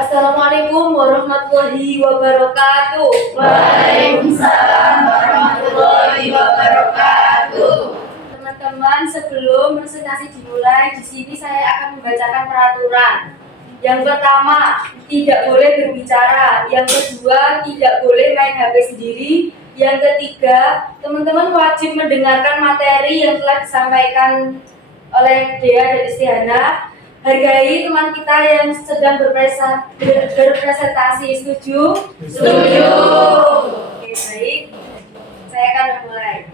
Assalamualaikum warahmatullahi wabarakatuh. Waalaikumsalam warahmatullahi wabarakatuh. Teman-teman, sebelum presentasi dimulai, di sini saya akan membacakan peraturan. Yang pertama, tidak boleh berbicara. Yang kedua, tidak boleh main HP sendiri. Yang ketiga, teman-teman wajib mendengarkan materi yang telah disampaikan oleh Dea dan Istiana. Hargai teman kita yang sedang berpresentasi. Setuju? Setuju. Oke, baik. Saya akan memulai.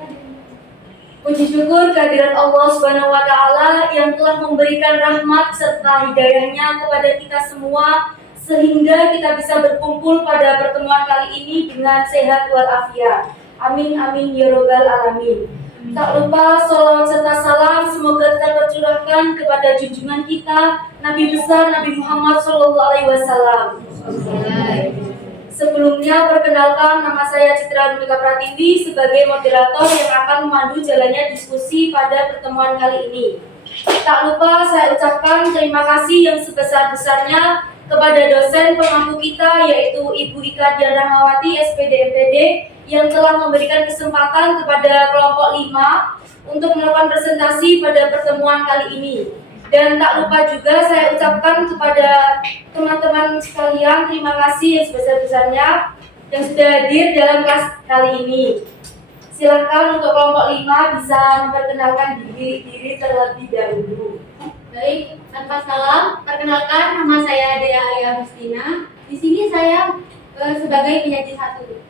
Puji syukur kehadirat Allah Subhanahu wa Ta'ala yang telah memberikan rahmat serta hidayahnya kepada kita semua, sehingga kita bisa berkumpul pada pertemuan kali ini dengan sehat walafiat. Amin amin ya robbal alamin. Tak lupa salawat serta salam semoga tetap tercurahkan kepada junjungan kita Nabi besar Nabi Muhammad SAW. Sebelumnya perkenalkan, nama saya Citra Nurika Pratiwi sebagai moderator yang akan memandu jalannya diskusi pada pertemuan kali ini. Tak lupa saya ucapkan terima kasih yang sebesar-besarnya kepada dosen pengampu kita yaitu Ibu Ika Dian Rahmawati SPD MPD yang telah memberikan kesempatan kepada kelompok 5 untuk melakukan presentasi pada pertemuan kali ini. Dan tak lupa juga saya ucapkan kepada teman-teman sekalian terima kasih yang sebesar-besarnya yang sudah hadir dalam kelas kali ini. Silakan untuk kelompok 5 bisa memperkenalkan diri terlebih dahulu. Baik, tanpa salam, perkenalkan nama saya Dea Aya Mustina. Di sini saya sebagai penyaji 1.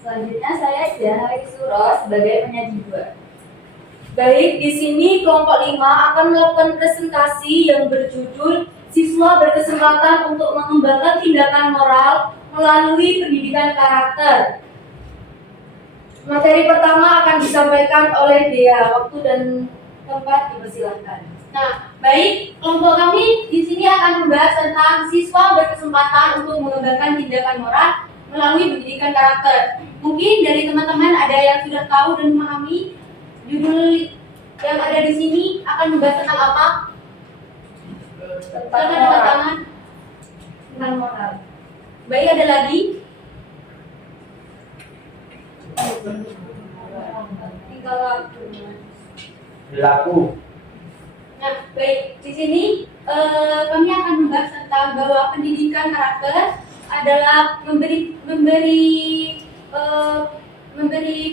Selanjutnya saya Jahari Suro sebagai penyaji 2. Baik, di sini kelompok 5 akan melakukan presentasi yang berjudul Siswa Berkesempatan untuk Mengembangkan Tindakan Moral Melalui Pendidikan Karakter. Materi pertama akan disampaikan oleh Dea. Waktu dan tempat dipersilahkan. Nah, baik, kelompok kami di sini akan membahas tentang siswa berkesempatan untuk mengembangkan tindakan moral melalui pendidikan karakter. Mungkin dari teman-teman ada yang sudah tahu dan memahami judul yang ada di sini akan membahas tentang apa? Silakan tanda tangan. Tentang moral. Baik, ada lagi? Tinggal laku. Berlaku. Nah, baik, di sini kami akan membahas tentang bahwa pendidikan karakter adalah memberi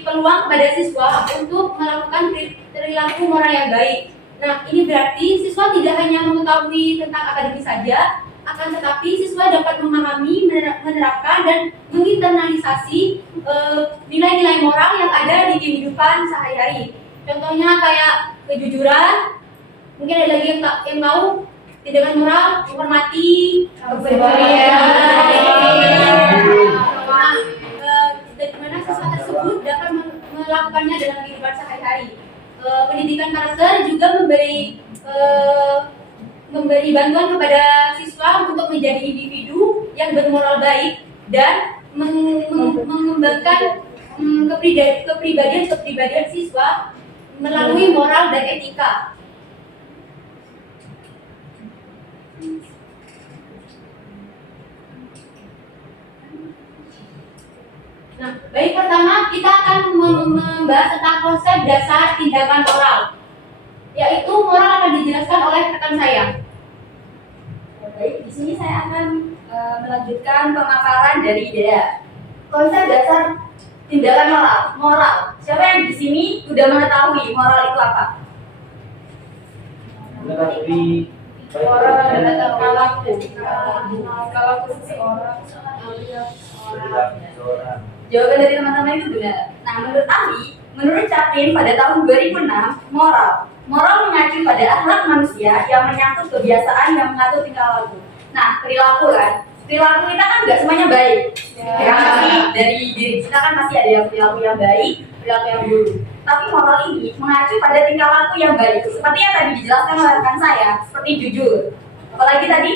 peluang kepada siswa untuk melakukan perilaku moral yang baik. Nah, ini berarti siswa tidak hanya mengetahui tentang akademis saja, akan tetapi siswa dapat memahami, menerapkan dan menginternalisasi nilai-nilai moral yang ada di kehidupan sehari-hari. Contohnya kayak kejujuran. Mungkin ada lagi yang tahu tindakan moral, menghormati, bagaimana siswa tersebut dapat melakukannya dalam kehidupan sehari-hari. Pendidikan karakter juga memberi bantuan kepada siswa untuk menjadi individu yang bermoral baik dan mengembangkan kepribadian siswa melalui moral dan etika. Nah, baik, pertama kita akan membahas tentang konsep dasar tindakan moral, yaitu moral akan dijelaskan oleh rekan saya. Baik, di sini saya akan melanjutkan pemaparan dari Dea. Konsep dasar tindakan moral. Siapa yang di sini sudah mengetahui moral itu apa? Mengetahui Moral adalah kalau seseorang. Jawaban dari teman-teman itu benar. Nah, menurut Capim pada tahun 2006, moral mengacu pada akhlak manusia yang menyangkut kebiasaan yang mengatur tingkah laku. Nah, perilaku kita kan nggak semuanya baik. Ya, dari diri kita kan masih ada yang perilaku yang baik, perilaku yang buruk. Tapi moral ini mengacu pada tingkah laku yang baik. Seperti yang tadi dijelaskan oleh rekan saya, seperti jujur. Apalagi tadi?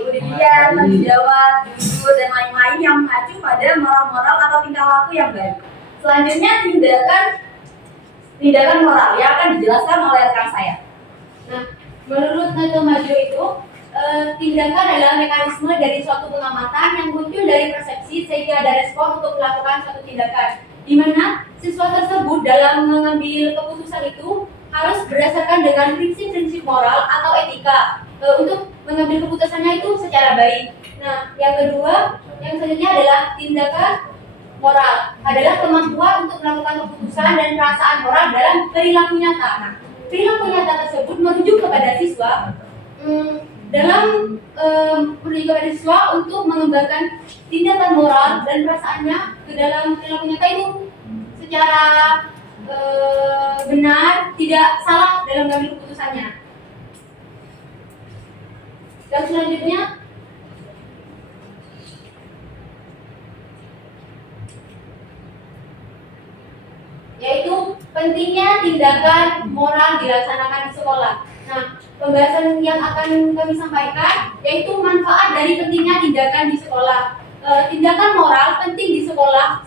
Kemudian tanggung jawab, jujur dan lain-lain yang mengacu pada moral-moral atau tingkah laku yang baik. Selanjutnya tindakan moral yang akan dijelaskan oleh rekan saya. Nah, Menurut Nato Majo itu, tindakan adalah mekanisme dari suatu pengamatan yang muncul dari persepsi sehingga ada respon untuk melakukan suatu tindakan, di mana siswa tersebut dalam mengambil keputusan itu harus berdasarkan dengan prinsip-prinsip moral atau etika untuk mengambil keputusannya itu secara baik. Nah, yang kedua, yang selanjutnya adalah tindakan moral, adalah kemampuan untuk melakukan keputusan dan perasaan moral dalam perilaku nyata. Nah, perilaku nyata tersebut merujuk kepada siswa dalam merujuk kepada siswa untuk mengembangkan tindakan moral dan perasaannya ke dalam perilaku nyata itu secara benar, tidak salah dalam mengambil keputusannya. Dan selanjutnya, yaitu pentingnya tindakan moral dilaksanakan di sekolah. Nah, pembahasan yang akan kami sampaikan yaitu manfaat dari pentingnya tindakan di sekolah. Tindakan moral penting di sekolah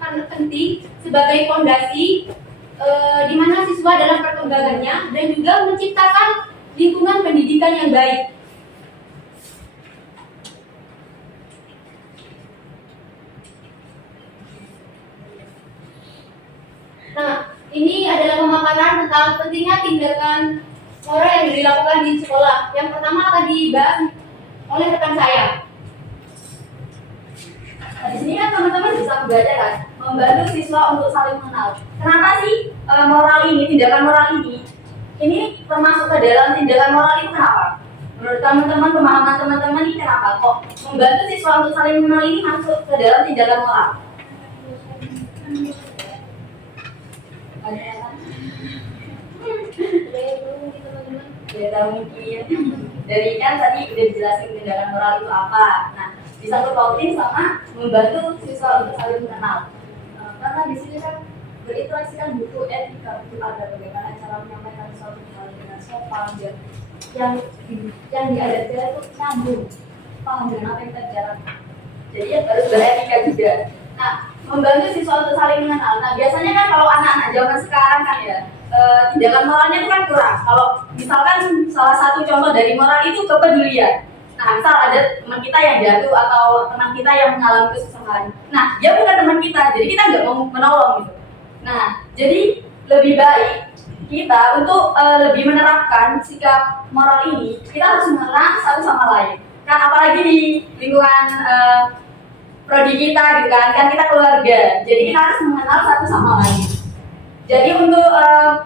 karena penting sebagai fondasi di mana siswa dalam perkembangannya dan juga menciptakan lingkungan pendidikan yang baik. Nah, ini adalah pemaparan tentang pentingnya tindakan moral yang dilakukan di sekolah. Yang pertama akan dibahas oleh rekan saya. Nah, di sini kan teman-teman bisa membaca kan, membantu siswa untuk saling mengenal. Kenapa sih moral ini, tindakan moral ini termasuk ke dalam tindakan moral itu kenapa? Menurut teman-teman, pemahaman teman-teman ini kenapa kok membantu siswa untuk saling mengenal ini masuk ke dalam tindakan moral? Ya tahu mungkin dari kan tadi udah dijelasin tindakan moral itu apa. Nah, disangkut pautin sama membantu siswa untuk saling mengenal. Karena di sini kan berinteraksi kan butuh etika, butuh ada bagaimana cara menyampaikan sesuatu hal dengan sopan dan yang diajarkan itu nyambung, paham dengan apa yang kita bicarakan. Jadi ya harus beretika juga. Nah, membantu siswa untuk saling mengenal. Nah, biasanya kan kalau anak-anak zaman sekarang kan ya tindakan moralnya itu kan kurang. Kalau misalkan salah satu contoh dari moral itu kepedulian. Nah, misal ada teman kita yang jatuh atau teman kita yang mengalami kesusahan. Nah, dia bukan teman kita, jadi kita nggak mau menolong gitu. Nah, jadi lebih baik kita untuk lebih menerapkan sikap moral ini, kita harus mengenal satu sama lain. Kan apalagi di lingkungan prodi kita gitu kan kita keluarga. Jadi kita harus mengenal satu sama lain. Jadi untuk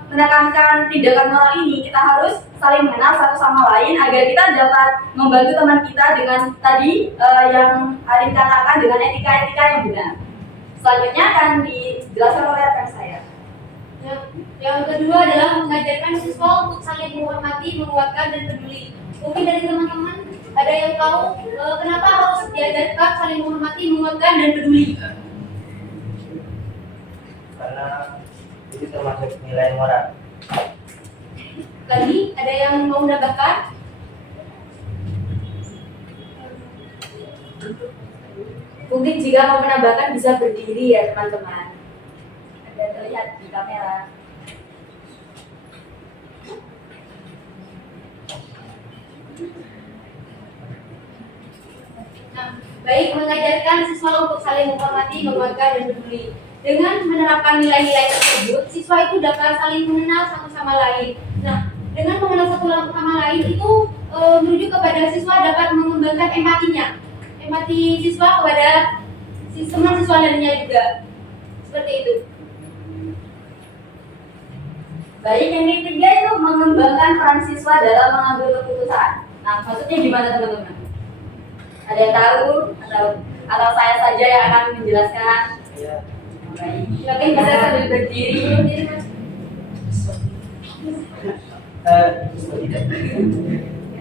menekankan tindakan moral ini, kita harus saling mengenal satu sama lain agar kita dapat membantu teman kita dengan tadi yang Arin katakan dengan etika-etika yang benar. Selanjutnya akan dijelaskan oleh rekan saya. Yang kedua adalah mengajarkan siswa untuk saling menghormati, menguatkan, dan peduli. Mungkin dari teman-teman ada yang tahu kenapa harus diajarkan saling menghormati, menguatkan, dan peduli? Karena itu termasuk nilai moral. Lagi ada yang mau menambahkan? Mungkin jika mau menambahkan bisa berdiri ya teman-teman. Ada terlihat di kamera. Nah, baik mengajarkan siswa untuk saling menghormati, menguatkan, dan peduli. Dengan menerapkan nilai-nilai tersebut, siswa itu dapat saling mengenal satu sama lain. Nah, dengan mengenal satu sama lain itu menuju kepada siswa dapat mengembangkan empatinya. Empati siswa kepada teman siswa lainnya juga. Seperti itu. Baik, yang ketiga itu mengembangkan peran siswa dalam mengambil keputusan. Nah, maksudnya gimana teman-teman? Ada yang tahu atau saya saja yang akan menjelaskan? Ya. Baik, mungkin bisa sambil berdiri.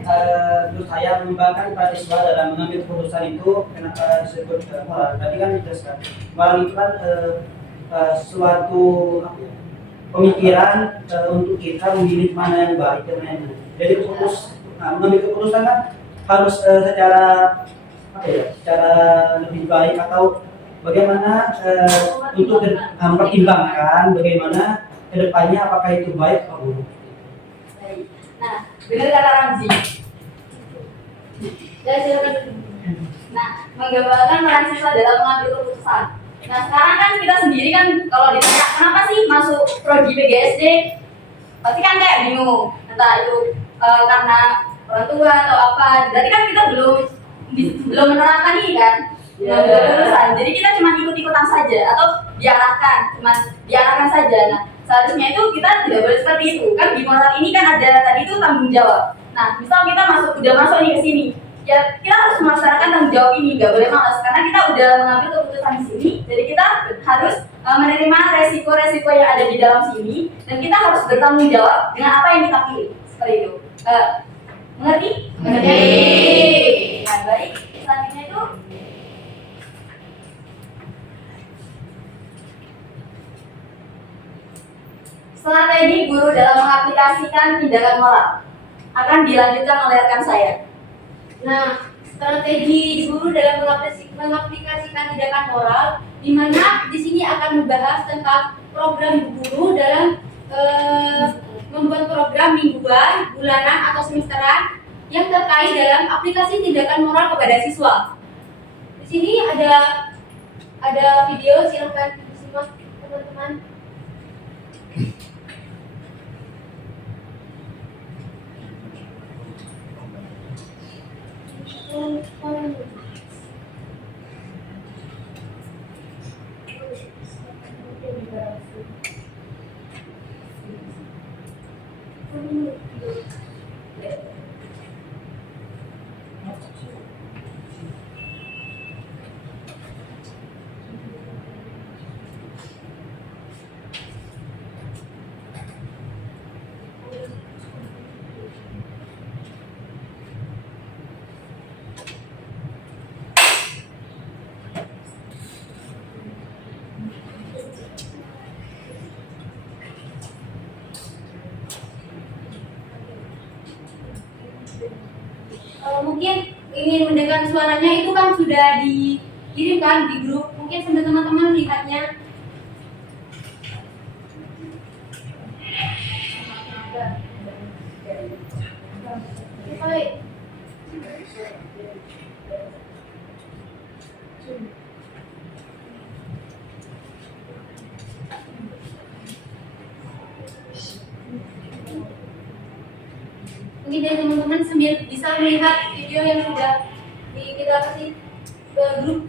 Menurut saya mengembangkan peran siswa dalam mengambil keputusan itu kenapa disebut moral? Tadi kan dijelaskan moral itu kan suatu pemikiran untuk kita memilih mana yang baik dan mana yang buruk. Jadi mengambil keputusan kan harus secara secara lebih baik atau bagaimana untuk mempertimbangkan bagaimana kedepannya apakah itu baik atau buruk. Nah, benar kata Ramzi. Ya, silakan. Nah, menggambarkan peran siswa dalam mengambil keputusan. Nah, sekarang kan kita sendiri kan kalau ditanya kenapa sih masuk prodi PGSD, pasti kan kayak bingung. Entah itu karena orang tua atau apa. Berarti kan kita belum menerapkan ini kan, mengambil keputusan. Jadi kita cuma ikut-ikutan saja atau diarahkan saja. Nah, seharusnya itu kita tidak boleh seperti itu. Kan di moral ini kan ada tadi itu tanggung jawab. Nah, misal kita udah masuk nih ke sini, ya kita harus melaksanakan tanggung jawab ini, nggak boleh malas karena kita udah mengambil keputusan di sini. Jadi kita harus menerima resiko-resiko yang ada di dalam sini dan kita harus bertanggung jawab dengan apa yang kita pilih. Seperti itu. Mengerti? Mengerti. Nah, baik. Selanjutnya itu strategi guru dalam mengaplikasikan tindakan moral akan dilanjutkan oleh rekan saya. Nah, strategi guru dalam mengaplikasikan tindakan moral, di mana di sini akan membahas tentang program guru dalam membuat program mingguan, bulanan atau semesteran yang terkait dalam aplikasi tindakan moral kepada siswa. Di sini ada video, silakan disimak teman-teman. Mungkin ingin mendengar suaranya itu kan sudah dikirimkan di grup. Mungkin teman-teman lihatnya. Mungkin dari teman-teman sambil bisa melihat video yang sudah kita kasih ke grup.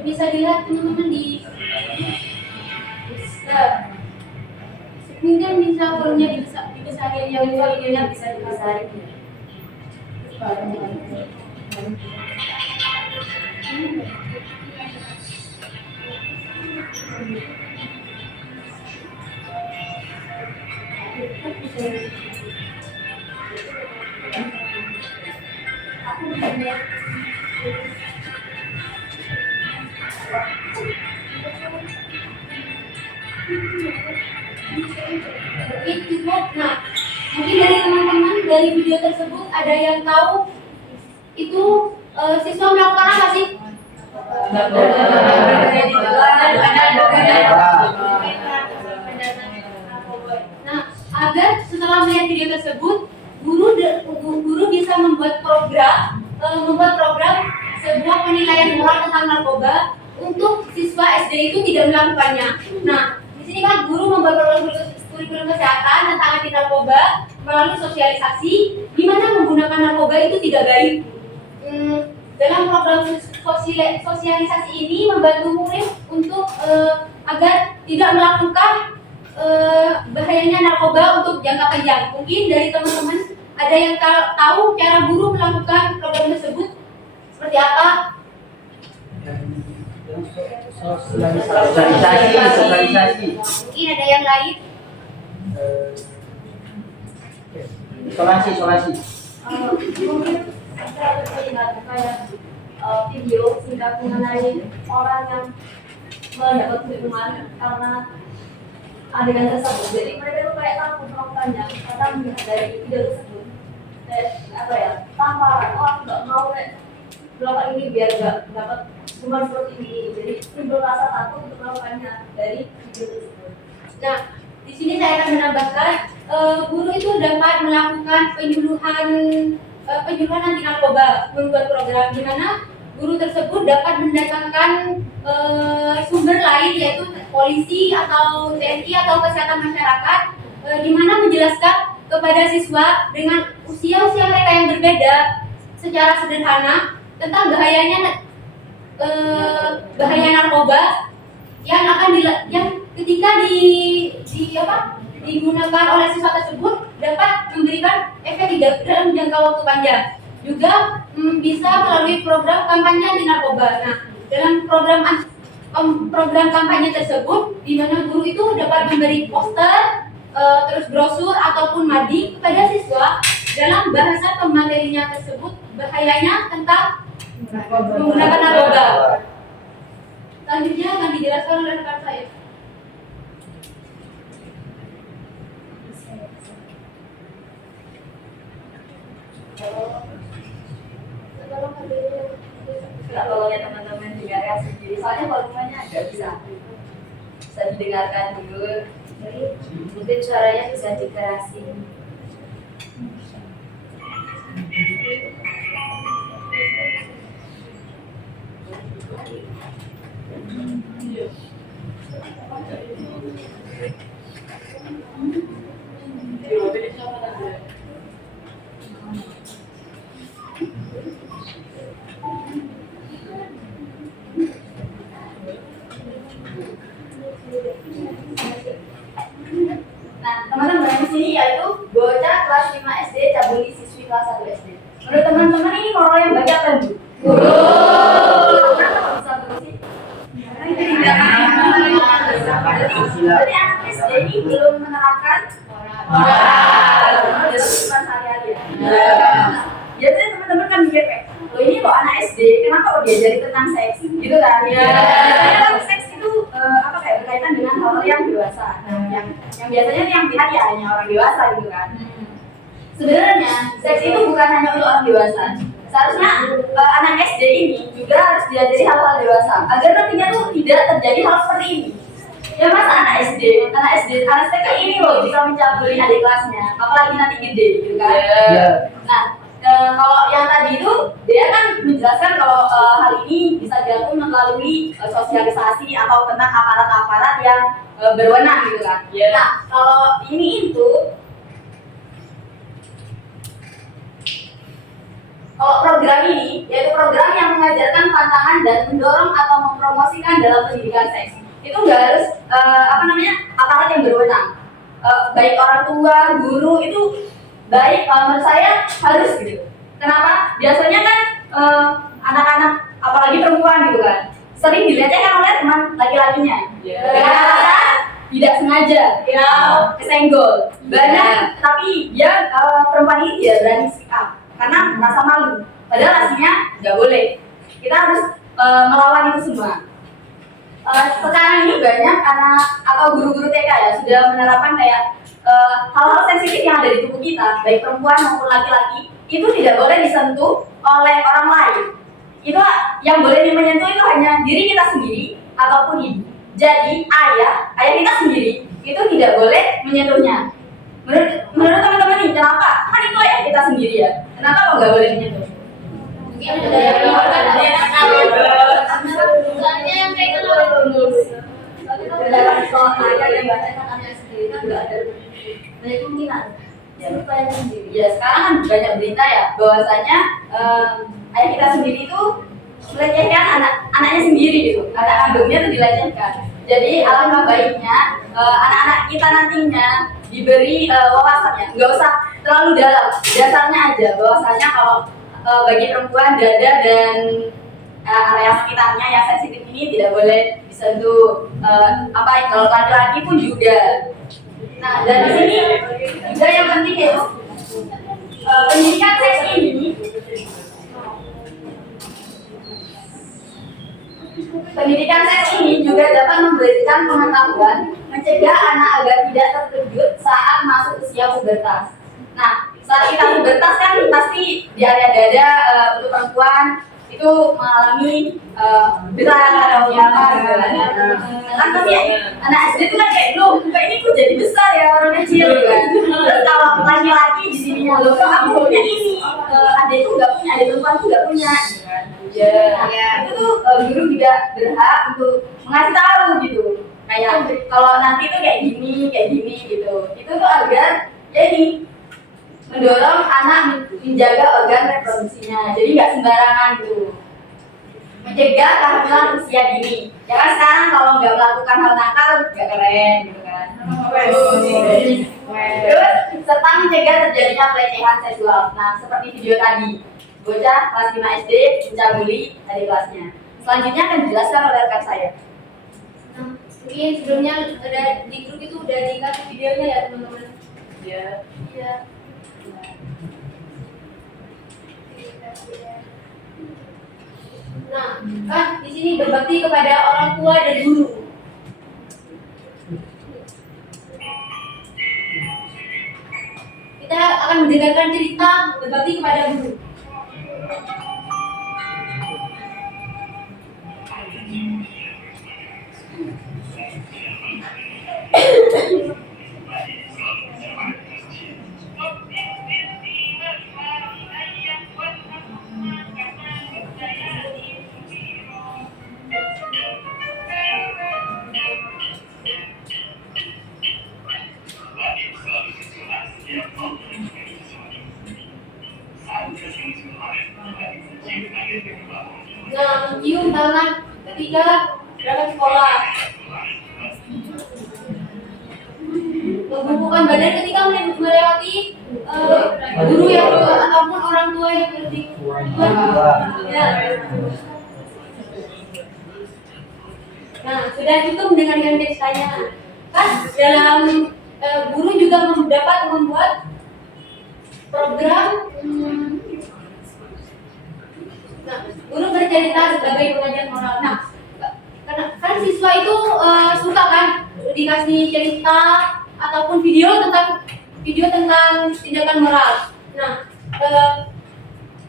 Bisa dilihat teman-teman di mungkin bisa volumenya dibesarin, yang videonya bisa dibesarin. Oke, cukup. Nah, mungkin dari teman-teman dari video tersebut ada yang tahu itu siswa melakukan apa sih? Nah, agar setelah melihat video tersebut, guru bisa membuat program sebuah penilaian moral tentang narkoba untuk siswa SD itu tidak melakukannya. Nah, di sini kan guru membuat kurikulum kesehatan tentang anti narkoba melalui sosialisasi, di mana menggunakan narkoba itu tidak baik. Dalam program sosialisasi ini membantu murid untuk agar tidak melakukan bahayanya narkoba untuk jangka panjang. Mungkin dari teman-teman ada yang tahu cara guru melakukan program tersebut seperti apa? Sosialisasi. Mungkin ada yang lain? Isolasi. Mungkin saya melihat kayak video singkat mengenai orang yang mendapat hukuman karena adegan tersebut. Jadi mereka itu kayak takut melakukannya karena melihat dari video tersebut. Dan apa ya, tanpa aku nggak mau melakukan ini biar nggak dapat hukuman seperti ini. Jadi timbul rasa takut untuk melakukannya dari video tersebut. Nah, di sini saya akan menambahkan guru itu dapat melakukan penyuluhan anti narkoba, membuat program di mana guru tersebut dapat mendatangkan sumber lain yaitu polisi atau TNI atau kesehatan masyarakat di mana menjelaskan kepada siswa dengan usia-usia mereka yang berbeda secara sederhana tentang bahaya narkoba yang ketika digunakan oleh siswa tersebut dapat memberikan efek dalam jangka waktu panjang. Juga bisa melalui program kampanye anti narkoba. Nah, dalam program kampanye tersebut, di mana guru itu dapat memberi poster, terus brosur ataupun mading kepada siswa dalam bahasa pematerinya tersebut bahayanya tentang menggunakan narkoba. Selanjutnya akan dijelaskan oleh rekan saya. Tolongnya teman-teman dengarkan sendiri, soalnya volumenya agak bisa didengarkan dulu. Jadi mungkin suaranya bisa dikerasin. Nah, teman-teman di sini yaitu bocah kelas 5 SD cabuli siswi kelas 1 SD. Menurut teman-teman ini moral yang baik apa Bu? Kenapa bisa begitu? Jadi anak SD ini belum menerapkan moral dalam kehidupan sehari-hari ya. Biasanya teman-teman kan mikir kayak, loh ini kok anak SD, kenapa kok diajari tentang seks? Gitu kan? Biasanya kan seks itu kayak berkaitan dengan hal-hal yang dewasa. Nah, yang biasanya yang lihat ya hanya orang dewasa gitu kan. Sebenarnya seks itu bukan hanya untuk orang dewasa. Seharusnya anak SD ini juga harus diajari hal-hal dewasa agar nantinya tuh tidak terjadi hal seperti ini. Ya masa anak SD TK ini loh bisa mencabuli adik kelasnya, apalagi nanti gede gitu kan. Nah, kalau yang tadi itu dia kan menjelaskan kalau hal ini bisa dilakukan melalui sosialisasi atau tentang aparat-aparat yang berwenang gitu kan. Nah, kalau ini itu kalau program ini yaitu program yang mengajarkan pantangan dan mendorong atau mempromosikan dalam pendidikan seks. Itu nggak harus aparat yang berwenang, baik orang tua, guru itu baik menurut saya harus gitu. Kenapa? Biasanya kan anak-anak apalagi perempuan gitu kan sering dilecehkan oleh teman laki-lakinya dengan alasan tidak sengaja kesenggol banyak, tapi dia perempuan ini tidak berani speak up karena merasa malu, padahal aslinya nggak boleh. Kita harus melawan itu semua. Sekarang ini banyak anak atau guru-guru TK ya sudah menerapkan kayak hal-hal sensitif yang ada di tubuh kita, baik perempuan maupun laki-laki, itu tidak boleh disentuh oleh orang lain. Itu yang boleh menyentuh itu hanya diri kita sendiri ataupun ibu. Jadi ayah kita sendiri itu tidak boleh menyentuhnya. Menurut teman-teman nih, kenapa? Kan itu ayah kita sendiri ya. Kenapa kok nggak boleh menyentuh? Mungkin ada yang soalnya yang kayak soal ayah yang bahasa anaknya sendiri kan nggak ada banyak kemungkinan. Ya sekarang kan banyak berita ya bahwasanya ayah kita sendiri itu melecehkan anaknya sendiri gitu, anak kandungnya itu dilecehkan. Jadi alangkah baiknya anak-anak kita nantinya diberi wawasannya, nggak usah terlalu dalam, dasarnya aja bahwasanya kalau bagi perempuan dada dan area sekitarnya yang sensitif ini tidak boleh disentuh. Kalau laki-laki pun juga. Nah, dari sini juga yang penting yaitu juga dapat memberikan pengetahuan mencegah anak agar tidak terkejut saat masuk usia pubertas. Nah, saat kita pubertas kan pasti di area dada untuk perempuan itu mengalami besar atau apa gitu kan pasti anak SD itu kan kayak loh kayak ini kok jadi besar ya orang kecil kan. Terus kalau laki-laki di sininya loh kok aku punya ini ada itu nggak punya, ada perempuan tuh nggak punya gitu kan. Ya, itu tuh guru juga berhak untuk mengasih tahu gitu kayak kalau nanti tuh kayak gini gitu itu tuh agar ya ini mendorong anak menjaga organ reproduksinya, jadi nggak sembarangan gitu. Mencegah kehamilan usia dini. Ya kan sekarang kalau nggak melakukan hal nakal nggak keren gitu kan. Terus serta mencegah terjadinya pelecehan seksual. Nah seperti video tadi, bocah kelas 5 SD mencabuli adik kelasnya. Selanjutnya akan dijelaskan oleh rekan saya. Nah, mungkin sebelumnya ada di grup itu udah dikasih videonya ya teman-teman. Ya. Iya. Nah, kan di sini berbakti kepada orang tua dan guru. Kita akan mendengarkan cerita berbakti kepada guru. Nah, mencium tangan ketika berangkat sekolah. Membungkukkan badan ketika melewati guru yang ataupun orang tua yang lebih tua. Ya. Nah, sudah cukup mendengarkan ceritanya. Kan dalam guru juga dapat membuat program. Nah, guru bercerita sebagai pengajar moral. Nah, karena kan siswa itu suka kan dikasih cerita ataupun video tentang tindakan moral. Nah,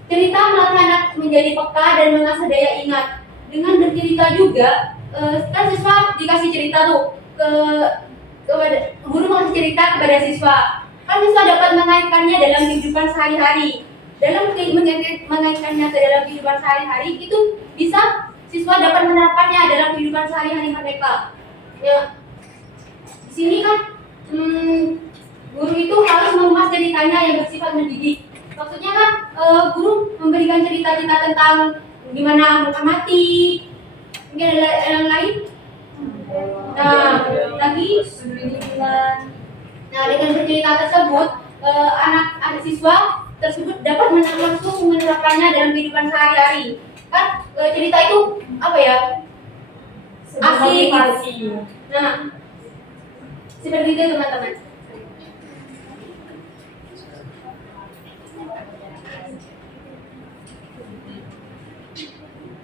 cerita melatih anak menjadi peka dan mengasah daya ingat. Dengan bercerita juga, kan siswa dikasih cerita tuh kepada guru mengasih cerita kepada siswa. Kan siswa dapat mengaitkannya dalam kehidupan sehari-hari. Dalam mengaitkannya ke dalam kehidupan sehari-hari itu bisa siswa dapat menerapkannya dalam kehidupan sehari-hari mereka. Ya, di sini kan guru itu harus mengemas ceritanya yang bersifat mendidik. Maksudnya kan guru memberikan cerita-cerita tentang gimana mengamati, mungkin ada yang lain. Nah, lagi dengan bercerita tersebut anak siswa tersebut dapat langsung menerapkannya dalam kehidupan sehari-hari. Kan cerita itu apa ya? Asik. Nah, seperti itu teman-teman.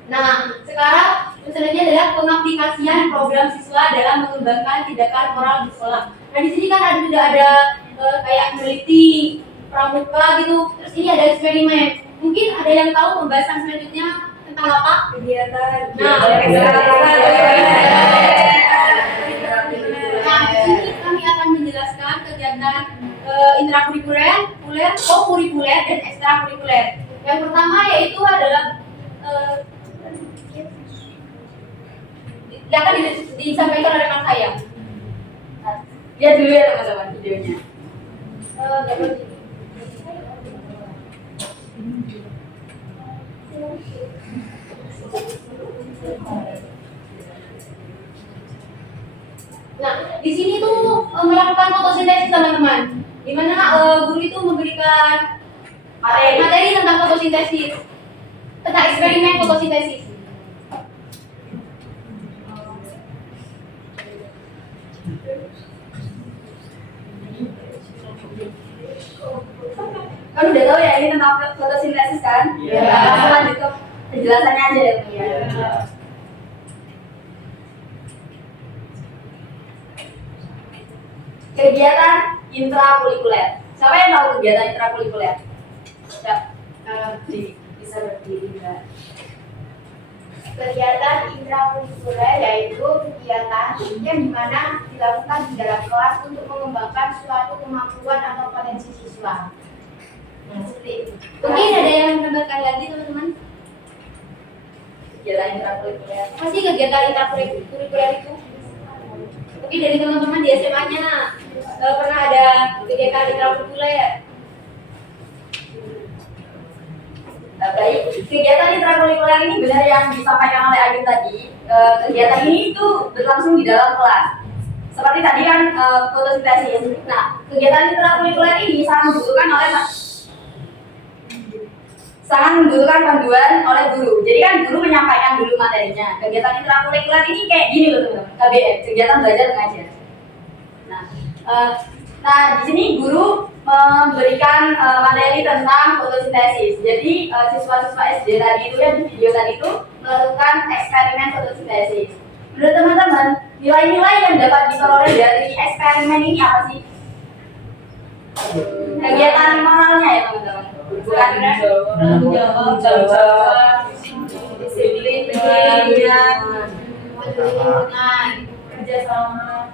Nah, sekarang selanjutnya adalah pengaplikasian program siswa dalam mengembangkan tindakan moral di sekolah. Nah, di sini kan sudah ada kayak meneliti pramuka gitu. Terus ini ada eksperimen. Mungkin ada yang tahu pembahasan selanjutnya tentang apa? Kegiatan. Nah, di sini kami akan menjelaskan kegiatan intrakurikuler, kokurikuler, dan ekstrakurikuler. Yang pertama yaitu adalah akan disampaikan oleh rekan saya. Lihat dulu ya teman-teman videonya. Nah, di sini tuh melakukan fotosintesis teman-teman. Di mana guru itu memberikan materi tentang fotosintesis, tentang eksperimen fotosintesis. Kan udah tahu ya ini tentang fotosintesis kan? Iya. Langsung lanjut ke penjelasannya aja ya. kegiatan intrakurikuler. Siapa yang tahu kegiatan intrakurikuler? Ya, bisa berdiri Mbak. Kegiatan intrakurikuler yaitu kegiatan yang dimana dilakukan di dalam kelas untuk mengembangkan suatu kemampuan atau potensi siswa. Nah, seperti itu. Mungkin ada yang menambahkan lagi teman-teman? Kegiatan intrakurikuler. Apa sih kegiatan intrakurikuler itu? Mungkin dari teman-teman di SMA-nya pernah ada kegiatan intrakurikuler. Baik, kegiatan intrakurikuler ini benar yang disampaikan oleh Agil tadi. Kegiatan ini itu berlangsung di dalam kelas. Seperti tadi kan fotosintesis. Nah, kegiatan intrakurikuler ini sangat membutuhkan panduan oleh guru. Jadi kan guru menyampaikan dulu materinya. Kegiatan intrakurikuler ini kayak gini loh teman-teman. KBM, kegiatan belajar mengajar. Nah, di sini guru memberikan materi tentang fotosintesis. Jadi siswa-siswa SD tadi itu yang di video tadi itu melakukan eksperimen fotosintesis. Menurut teman-teman, nilai-nilai yang dapat diperoleh dari eksperimen ini apa sih? Kegiatan moralnya ya teman-teman. Bukan Tanggung jawab, disiplin, kerja sama.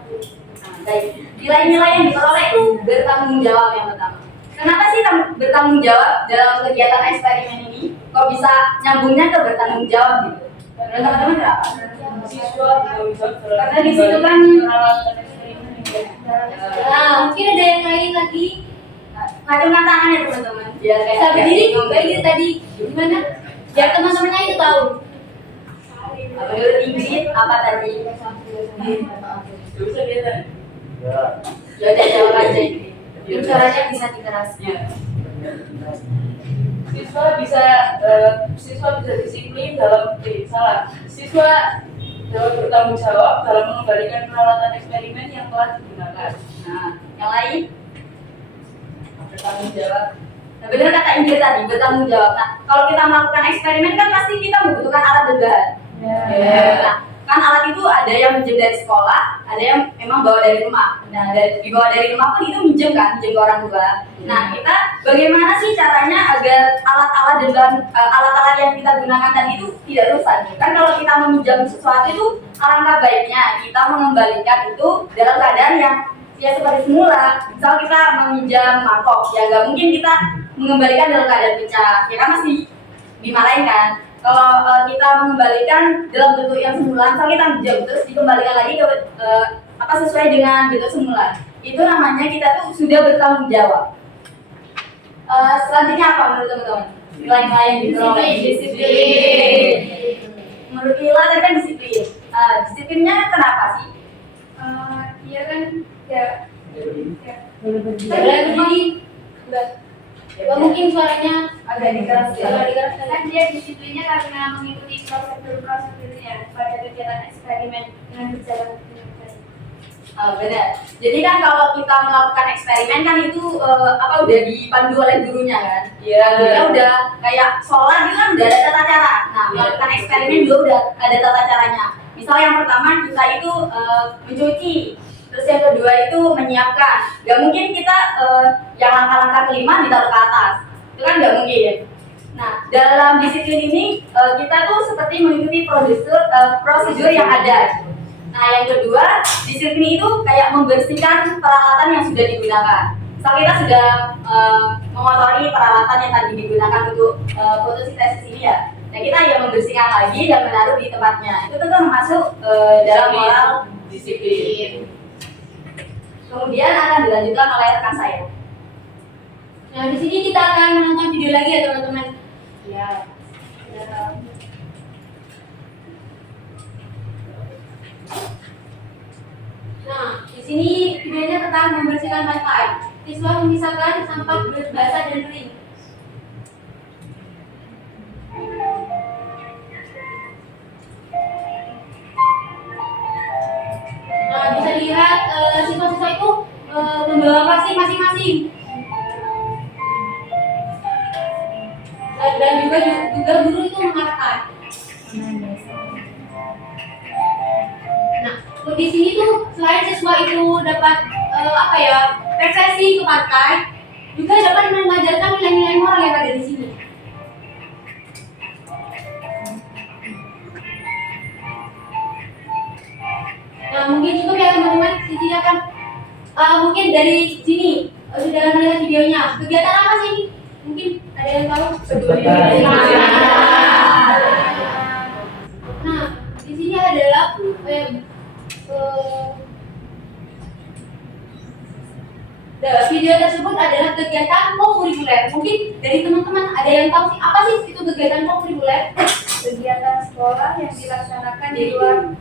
Baik. Nilai-nilai yang diperoleh itu bertanggung jawab yang pertama. Kenapa sih bertanggung jawab dalam kegiatan eksperimen ini? Kok bisa nyambungnya ke bertanggung jawab gitu? Menurut teman-teman kenapa? Siswa bertanggung jawab Karena di situ kan peralatan eksperimen Nah, mungkin ada yang lain lagi. ngacungkan tangannya teman-teman. Biar kayak Bisa berdiri, bingung. kayak gitu tadi. Gimana? Biar teman-temannya itu tahu. Menurut Ingrid apa tadi? bisa kelihatan. Ya udah jawab aja Ingrid. Caranya bisa diteraskan. Ya. Siswa bisa disiplin dalam siswa dapat bertanggung jawab dalam mengembalikan peralatan eksperimen yang telah digunakan. Nah, yang lain Bertanggung jawab. Nah, benar kata Ingrid tadi, bertanggung jawab. Nah, kalau kita melakukan eksperimen kan pasti kita membutuhkan alat dan bahan. Nah, kan alat itu ada yang minjem dari sekolah, ada yang emang bawa dari rumah. Nah, dibawa dari rumah pun itu minjem kan, minjem ke orang tua. Nah, kita bagaimana sih caranya agar alat-alat dan bahan, alat-alat yang kita gunakan tadi itu tidak rusak? Kan kalau kita meminjam sesuatu itu alangkah baiknya kita mengembalikan itu dalam keadaan yang ya seperti semula. Misal kita meminjam mangkok, ya nggak mungkin kita mengembalikan dalam keadaan pecah, ya kan masih dimarahin kan. Kalau kita mengembalikan dalam bentuk yang semula, misal kita minjam terus dikembalikan lagi ke sesuai dengan bentuk semula, itu namanya kita tuh sudah bertanggung jawab. Selanjutnya apa menurut teman-teman? Nilai-nilai yang diperoleh. Disiplin. Menurut Lila tadi kan disiplin. Disiplinnya kenapa sih? Dia kan ya Berdiri. Gak mungkin suaranya Agak dikeras ya. agak dikeras. kan dia disiplinnya karena mengikuti prosedur-prosedurnya pada kegiatan eksperimen dengan berjalan dengan baik. Benar. Jadi kan kalau kita melakukan eksperimen kan itu udah dipandu oleh gurunya kan. Iya. Gurunya udah kayak sholat itu kan udah ada tata cara. Nah, melakukan eksperimen juga udah ada tata caranya. Misal yang pertama kita itu mencuci. Terus yang kedua itu menyiapkan. Gak mungkin kita yang langkah-langkah kelima ditaruh ke atas. Itu kan gak mungkin. Nah, dalam disiplin ini kita tuh seperti mengikuti prosedur yang ada. Nah, yang kedua, disiplin itu kayak membersihkan peralatan yang sudah digunakan. Misal kita sudah mengotori peralatan yang tadi digunakan untuk fotosintesis ini ya. Nah, kita ya membersihkan lagi dan menaruh di tempatnya. Itu tentu termasuk dalam moral Disiplin. Kemudian akan dilanjutkan oleh rekan saya. Nah, di sini kita akan menonton video lagi ya teman-teman. Ya. Nah, di sini videonya tentang membersihkan lantai. Siswa memisahkan sampah berat basah dan kering. Nah, bisa dilihat siswa-siswa itu membawa plastik masing-masing. Dan juga guru itu mengarahkan. Nah, di sini tuh selain siswa itu dapat refleksi ke pantai juga dapat mengajarkan nilai-nilai moral yang ada di sini. Nah, mungkin cukup ya teman-teman. Sini akan mungkin dari sini sudah melihat videonya. Kegiatan apa sih ini? Mungkin ada yang tahu? Nah, di sini adalah video tersebut adalah kegiatan kokurikuler. Mungkin dari teman-teman ada yang tahu sih apa sih itu kegiatan kokurikuler? Kegiatan sekolah yang dilaksanakan di luar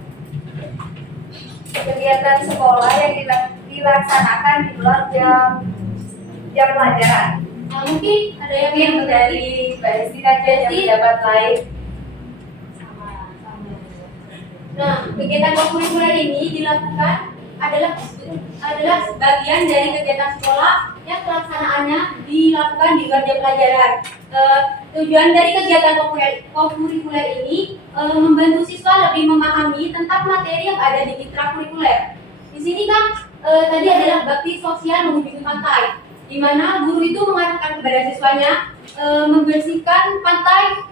kegiatan sekolah yang dilaksanakan di luar jam pelajaran. Nah, mungkin ada yang Dari Mbak Esti aja yang pendapat lain. Nah, kegiatan kokurikuler ini dilakukan adalah bagian dari kegiatan sekolah yang pelaksanaannya dilakukan di luar jam pelajaran. Tujuan dari kegiatan kokurikuler ini membantu siswa lebih memahami tentang materi yang ada di intrakurikuler. Di sini kan tadi adalah bakti sosial mengunjungi pantai, di mana guru itu mengarahkan kepada siswanya membersihkan pantai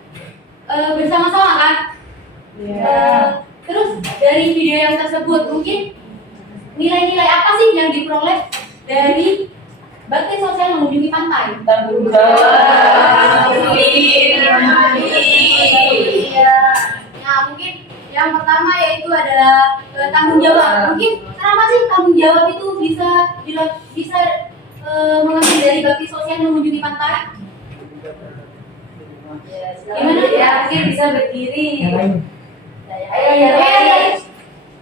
bersama-sama kan. Terus dari video yang tersebut mungkin nilai-nilai apa sih yang diperoleh dari bakti sosial mengunjungi pantai? Tanggung jawab. Nah, mungkin yang pertama yaitu adalah tanggung jawab. Mungkin kenapa sih tanggung jawab itu bisa mengambil dari bakti sosial mengunjungi pantai? Gimana ya? Mungkin bisa berdiri. Ayo.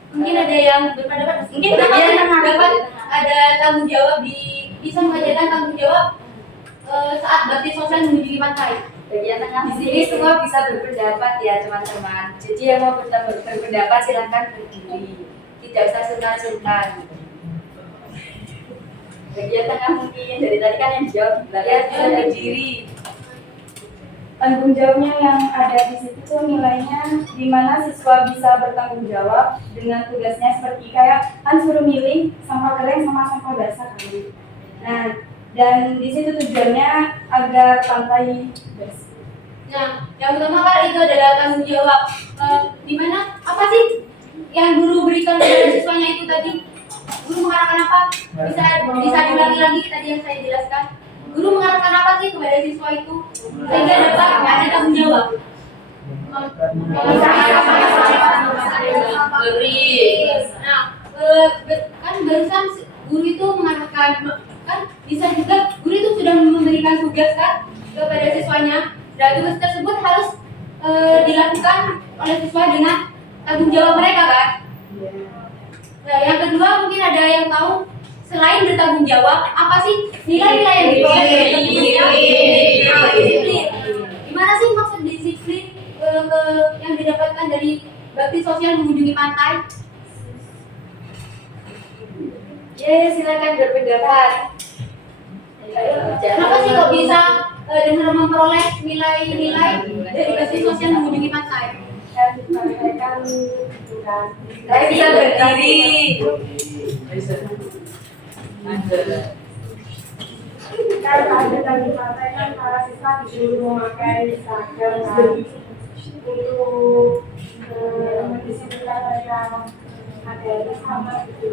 Mungkin ada yang berpendapat. Mungkin kenapa sih dapat ada tanggung jawab bisa mengajarkan tanggung jawab saat bakti sosial mengunjungi pantai? Di sini semua bisa berpendapat ya teman-teman. Jadi yang mau berpendapat silahkan berdiri, tidak usah sungkan-sungkan. Bagian tengah mungkin dari tadi kan yang jawab ya bisa berdiri. Tanggung jawabnya yang ada di situ tuh nilainya di mana siswa bisa bertanggung jawab dengan tugasnya seperti kayak kan suruh milih sampah kering sama sampah basah kan. Nah, dan di situ tujuannya agar pantai bersih. Nah, yang pertama kan itu adalah tanggung jawab. Di mana apa sih yang guru berikan kepada siswanya itu tadi? Guru mengarahkan apa? Bisa diulangi lagi tadi yang saya jelaskan. Guru mengarahkan apa sih kepada siswa itu sehingga dapat ada tanggung jawab? Nah, kan barusan guru itu mengarahkan kan bisa juga guru itu sudah memberikan tugas kan kepada siswanya. Dan tugas tersebut harus dilakukan oleh siswa dengan tanggung jawab mereka kan. Nah, yang kedua mungkin ada yang tahu selain bertanggung jawab apa sih nilai-nilai yang diperoleh? Disiplin. Gimana sih maksud disiplin yang didapatkan dari bakti sosial mengunjungi pantai? Silakan berpendapat. Kenapa sih kok bisa dengan memperoleh nilai-nilai dari bakti sosial mengunjungi pantai? Saya bisa berdiri. Karena ada tadi pantai kan para siswa disuruh memakai seragam kan untuk mendisiplinkan mereka ada sama gitu.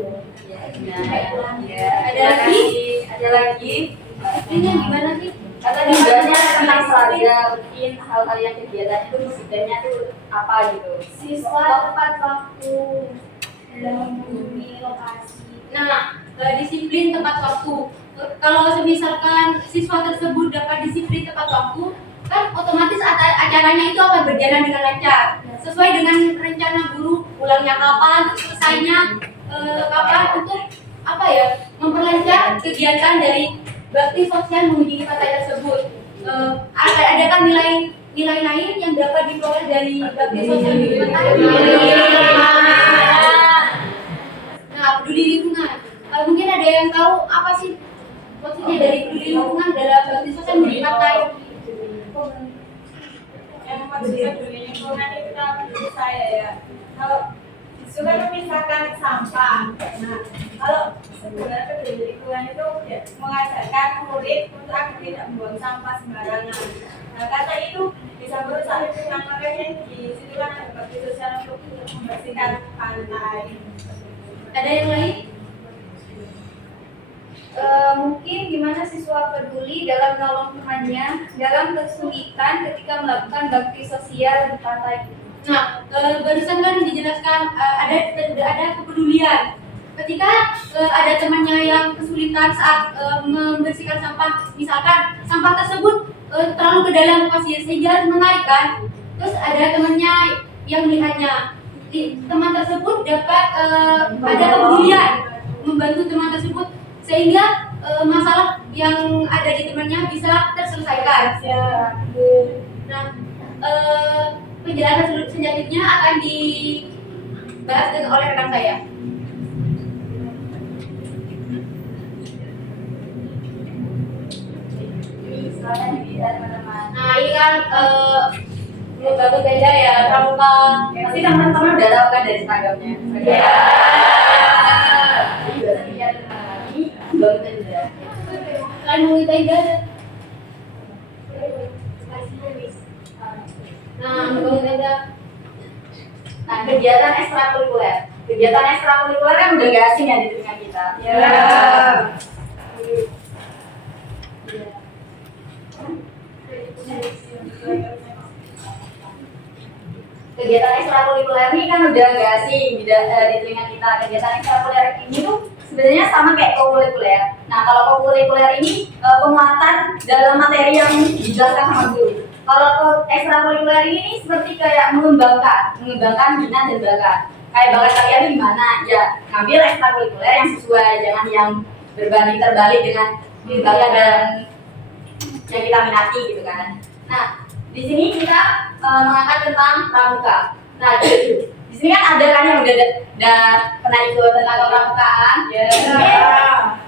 Ada lagi. Ini gimana sih? Kata tujuannya tentang saja mungkin hal-hal yang kegiatan itu tujuannya tuh apa gitu. Siswa tepat waktu dalam mengunjungi lokasi. Nah, disiplin tepat waktu. Kalau misalkan siswa tersebut dapat disiplin tepat waktu, kan otomatis acaranya itu akan berjalan dengan lancar. Sesuai dengan rencana guru, ulangnya kapan, selesainya kapan untuk memperlancar kegiatan dari bakti sosial mengunjungi pantai tersebut. Adakah nilai lain yang dapat diperoleh dari bakti sosial mengunjungi pantai? Nah, peduli lingkungan. Mungkin ada yang tahu apa sih maksudnya dari peduli lingkungan dalam bakti sosial mengunjungi pantai? Yang maksudnya peduli lingkungan itu kan menurut saya ya, kalau suka memisahkan sampah. Nah, kalau sebenarnya peduli lingkungan itu ya, mengajarkan murid untuk agar tidak membuang sampah sembarangan. Nah, kata itu bisa merusak lingkungan, makanya di situ kan ada bakti sosial untuk membersihkan pantai. Ada yang lain? Mungkin gimana siswa peduli dalam menolong temannya dalam kesulitan ketika melakukan bakti sosial di pantai. Nah, barusan kan dijelaskan ada kepedulian. Ketika ada temannya yang kesulitan saat membersihkan sampah, misalkan sampah tersebut terlalu ke dalam pasir sehingga harus menarikkan. Terus ada temannya yang melihatnya, teman tersebut dapat ada kepedulian membantu teman tersebut sehingga masalah yang ada di temannya bisa terselesaikan. Nah, penjelasan selanjutnya akan dibahas oleh rekan saya. Silakan dilihat teman-teman. Nah, ini kan membantu tenda ya, pramuka. Pasti teman-teman udah tahu kan dari Instagramnya. Ya. Ini udah lihat ini baru tenda. Kalian mau tenda? Nah, membangun tenda. Nah, kegiatan ekstrakurikuler. Kegiatan ekstrakurikuler kan udah gak asing ya di telinga kita. Kegiatan ekstrakurikuler ini kan udah gak asing di telinga kita. Kegiatan ekstrakurikuler ini tuh sebenarnya sama kayak kokurikuler. Nah, kalau kokurikuler ini penguatan dalam materi yang dijelaskan sama guru. Kalau ekstrakurikuler ini seperti kayak mengembangkan minat dan bakat. Kayak bakat kalian gimana? Ya, ngambil ekstrakurikuler yang sesuai, jangan yang berbanding terbalik dengan bakat dan yang kita minati gitu kan. Nah, di sini kita mengangkat tentang pramuka. Nah, di sini kan ada kan yang udah pernah ikut tentang kepramukaan.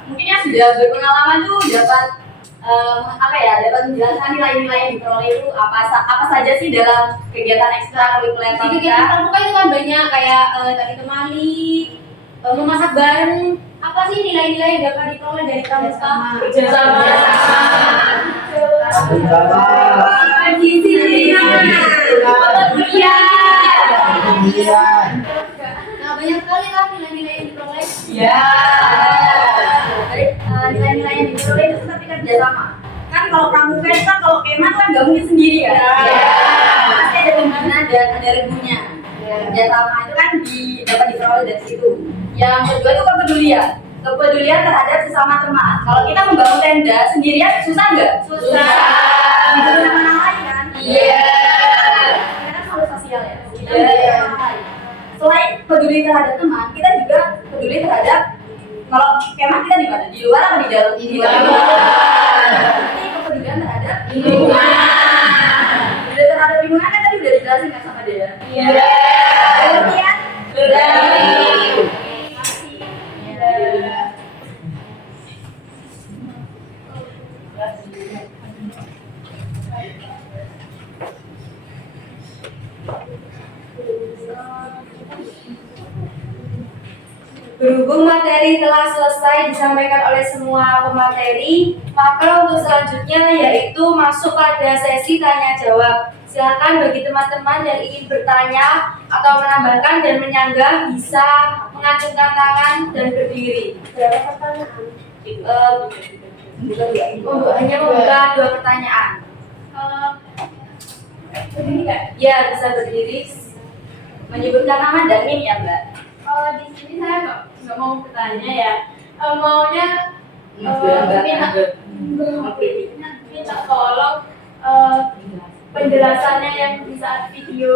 Mungkin yang sudah berpengalaman tuh dapat dapat menjelaskan nilai-nilai yang diperoleh itu apa saja sih dalam kegiatan ekstrakurikuler Di pramuka. kegiatan pramuka itu kan banyak kayak tari temali, memasak bareng. Apa sih nilai-nilai yang dapat diperoleh dari pramuka? Kerjasama. Nah, banyak sekali kan nilai-nilai yang diperoleh. Nilai-nilai yang diperoleh itu seperti kerjasama. Kan kalau pramuka itu kan kalau kemah kan nggak mungkin sendiri ya. Pasti ada pembina dan ada regunya. Kerjasama itu kan dapat diperoleh dari situ. Yang kedua itu kepedulian. Kepedulian terhadap sesama teman. Kalau kita membangun tenda sendirian susah nggak? Susah. Itu sama orang lain kan? Iya. Kita kan selalu sosial ya. Kita peduli sama orang lain. Selain peduli terhadap teman, kita juga peduli terhadap kalau kemah kita di mana? Di luar atau di dalam? Di luar. Ini kepedulian terhadap lingkungan. Peduli terhadap lingkungan kan tadi udah dijelasin kan sama dia. Iya. Pengertian? Berhubung materi telah selesai disampaikan oleh semua pemateri, maka untuk selanjutnya yaitu masuk pada sesi tanya jawab. Silakan bagi teman-teman yang ingin bertanya atau menambahkan dan menyanggah bisa mengacungkan tangan dan berdiri. Berapa pertanyaan? Hanya membuka 2 pertanyaan. Berdiri nggak? Ya, bisa berdiri. Menyebutkan nama dan NIM ya Mbak. Di sini saya Nggak mau bertanya ya. Maunya minta tolong penjelasannya yang di saat video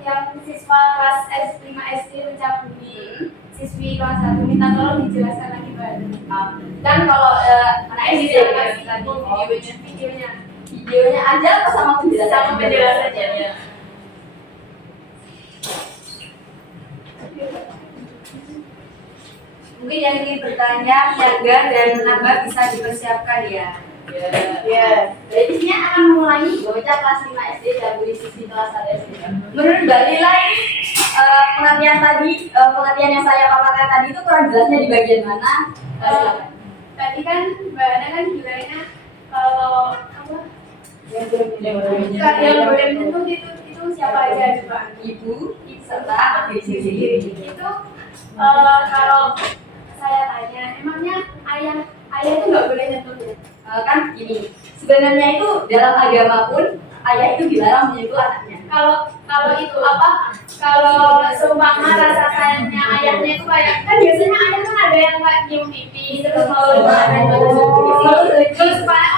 yang siswa kelas S5 SD mencabuli siswi kelas 1 minta tolong dijelaskan lagi Mbak. Kan kalau anak SD ya videonya aja atau sama penjelasan? sama penjelasannya. Mungkin yang ingin bertanya, menyanggah dan menambah bisa dipersiapkan ya. Jadi sini akan mengulangi bocah kelas 5 SD dan siswi kelas 1 SD. Menurut Mbak Lila ini pengertian yang saya paparkan tadi itu kurang jelasnya di bagian mana? Silakan. Tadi kan Mbak Ana kan bilangnya kalau apa? Yang boleh menyentuh itu siapa aja coba? Ibu serta diri sendiri. Itu kalau saya tanya, emangnya ayah itu nggak boleh nyentuh ya? Kan ini sebenarnya itu dalam agama pun ayah itu dilarang menyentuh anaknya. Kalau itu apa? Kalau seumpama rasa sayangnya ayahnya itu kayak kan biasanya ayah kan ada yang kayak nyium pipi terus mau terus supaya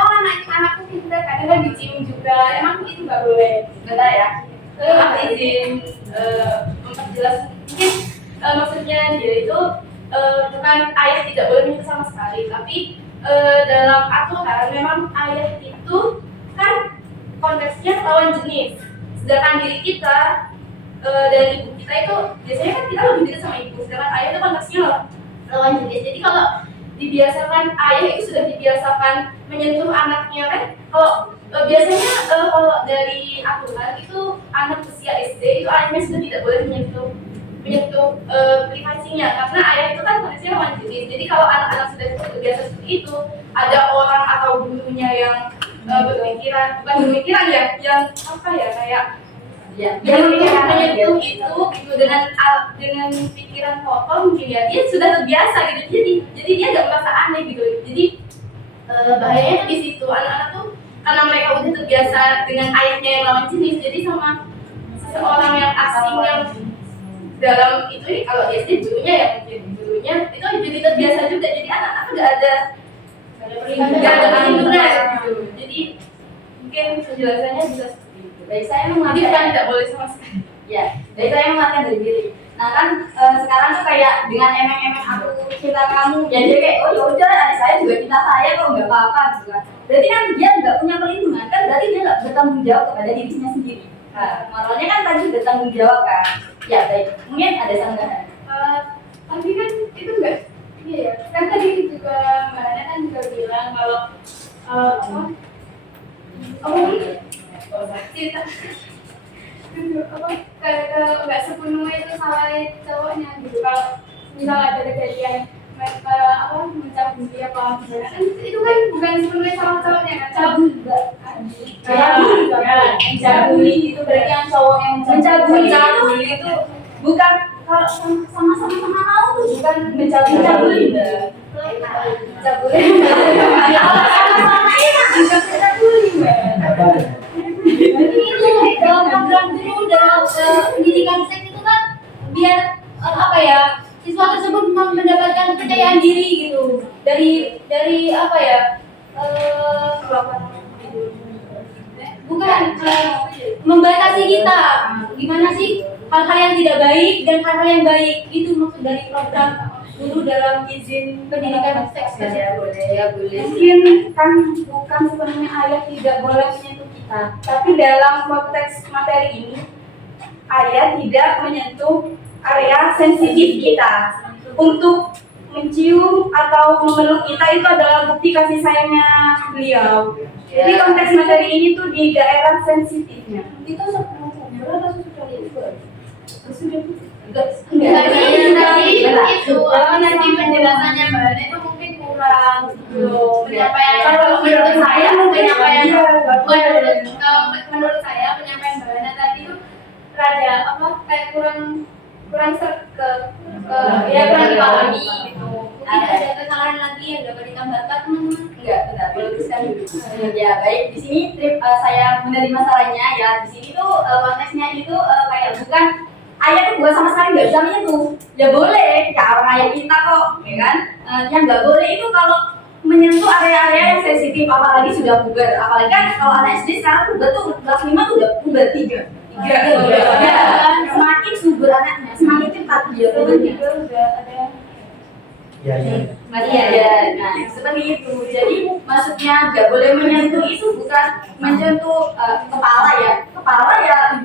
anakku pintar kadang kan dicium juga, emang itu nggak boleh? Bentar ya. Maaf izin memperjelas mungkin maksudnya dia itu bukan ayah tidak boleh menyentuh sama sekali, tapi dalam aturan memang ayah itu kan konteksnya lawan jenis, sedangkan diri kita dan ibu kita itu biasanya kan kita lebih dekat sama ibu, sedangkan ayah itu konteksnya lawan jenis. Jadi kalau dibiasakan ayah itu sudah dibiasakan menyentuh anaknya kan, kalau biasanya kalau dari aturan itu anak usia SD itu ayahnya sudah tidak boleh menyentuh privasinya, karena ayah itu kan konteksnya lawan jenis. Jadi kalau anak-anak sudah terbiasa seperti itu, ada orang atau gurunya yang bukan berpikiran ya, yang apa ya kayak yang menyentuh itu gitu dengan pikiran kotor mungkin ya, dia sudah terbiasa gitu, jadi dia nggak merasa aneh gitu. Jadi bahayanya tuh di situ, anak-anak tuh karena mereka udah terbiasa dengan ayahnya yang lawan jenis, jadi sama seseorang yang asing yang dalam itu kalau dia sih gurunya ya, mungkin gurunya itu jadi terbiasa juga, jadi anak-anak nggak ada perlindungan gitu. Jadi mungkin penjelasannya bisa seperti itu. Baik, saya Jadi mengerti. kan tidak boleh sama sekali. Ya, dari saya mengerti dari diri. Nah kan sekarang tuh kayak dengan emeng-emeng aku cinta kamu, ya dia kayak oh yaudah adik saya juga cinta saya kok nggak apa-apa gitu kan. Berarti kan dia nggak punya perlindungan kan, berarti dia nggak bertanggung jawab kepada dirinya sendiri. Nah, moralnya kan tadi bertanggung jawab kan. Ya baik, mungkin ada sanggahan. Tapi kan itu enggak, iya ya. Kan tadi juga Mbak Ana kan juga bilang kalau cinta kayak nggak sepenuhnya itu salah cowoknya gitu. Kalau misalnya ada kejadian mencabuli dia apa gimana kan itu kan bukan sepenuhnya salah cowoknya kan, Mencabuli itu berarti yang cowok yang mencabuli itu bukan kalau sama-sama mau tuh bukan mencabuli. Mencabuli. Sama-sama enak juga mencabuli, Mbak. Dalam program dulu dalam pendidikan seks itu kan biar apa ya, siswa tersebut mendapatkan kepercayaan diri gitu dari apa ya, bukan membatasi kita gimana sih hal-hal yang tidak baik dan hal-hal yang baik, itu maksud dari program dulu dalam izin pendidikan seks. Ya boleh. Mungkin kan bukan sepenuhnya ayah tidak boleh menyentuh kita, tapi dalam konteks materi ini ayah tidak menyentuh area sensitif kita. Untuk mencium atau memeluk kita itu adalah bukti kasih sayangnya beliau. Jadi konteks materi ini tuh di daerah sensitifnya. Itu sebelum atau sesudah itu? Tadi itu nanti penjelasannya Mbak Ana itu mungkin kurang belum penyampaian. Kalau menurut saya penyampaian menurut saya penyampaian Mbak Ana tadi itu rada apa kayak kurang Ya kurang dipahami gitu. Mungkin ada kesalahan lagi yang dapat ditambahkan teman-teman. Enggak, benar. Luruskan dulu. Ya baik, di sini saya menerima sarannya ya. Di sini tuh konteksnya itu kayak bukan ayah tuh bukan sama sekali nggak bisa menyentuh. Ya boleh, ya orang ayah kita kok, ya kan? Yang nggak boleh itu kalau menyentuh area-area yang sensitif, apalagi sudah puber. Apalagi kan kalau anak SD sekarang puber tuh kelas 5 tuh udah puber 3. Ya, semakin subur anaknya, semakin cepat dia pubernya. Ya. Nah seperti itu. Jadi maksudnya nggak boleh menyentuh itu bukan menyentuh kepala ya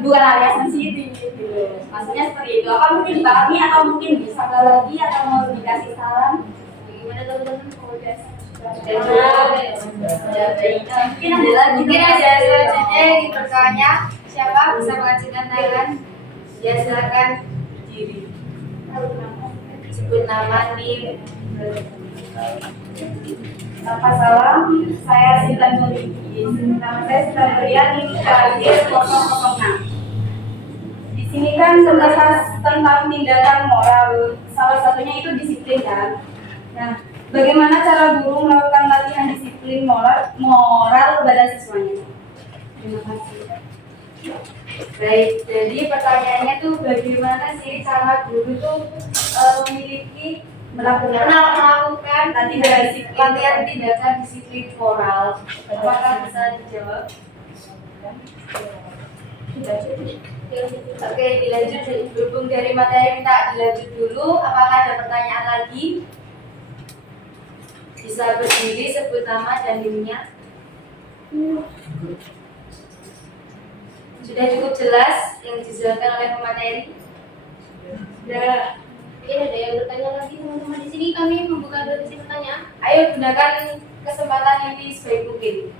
bukan area sensitif gitu. Maksudnya seperti itu. Apa mungkin dipahami atau mungkin bisa lagi atau mau dikasih saran? Gimana teman-teman? Mungkin ada lagi. mungkin ada selanjutnya dipertanya siapa bisa mengajukan tangan, ya silakan. diri. Sebut nama, NIM. Tanpa salam, saya Sinta Nuriki. Nama saya Sinta Nurian, ini KAJ 006. Di sini kan membahas tentang tindakan moral. Salah satunya itu disiplin kan. Nah, bagaimana cara guru melakukan latihan disiplin moral kepada siswanya? Terima kasih. Baik, jadi pertanyaannya tuh bagaimana sih cara guru tuh memiliki melakukan latihan tindakan disiplin moral? Apakah bisa dijawab? Oke, dilanjut berhubung dari materi minta dilanjut dulu. Apakah ada pertanyaan lagi? Bisa berdiri, sebut nama dan NIM-nya. Sudah cukup jelas yang dijelaskan oleh pemateri? Sudah. Mungkin ada yang bertanya lagi teman-teman di sini, kami membuka sesi pertanyaan. Ayo gunakan kesempatan ini sebaik mungkin.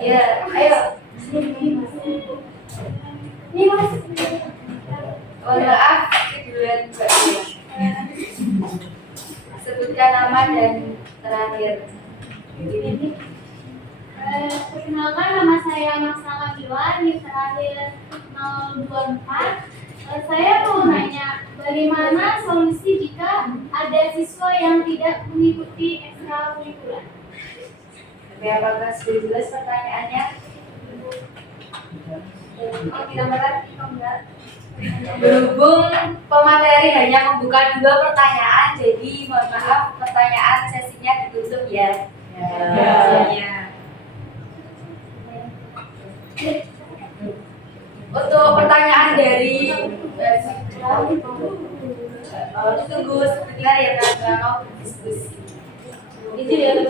Ya, ayo. Ini Mas. Mohon maaf, keduluan Mbak Dia. Sebutkan nama dan terakhir. Perkenalkan, nama saya Max Nakabiwan, di terakhir 024. Saya mau nanya, bagaimana solusi jika ada siswa yang tidak mengikuti ekstrakurikuler? Oke, apakah sudah jelas pertanyaannya? Oh, tidak berarti enggak. Berhubung pemateri hanya membuka 2 pertanyaan, jadi mohon maaf pertanyaan sesinya ditutup ya. Ya. Untuk pertanyaan dari tunggu sebentar ya teman-teman, mau berdiskusi. Itu dia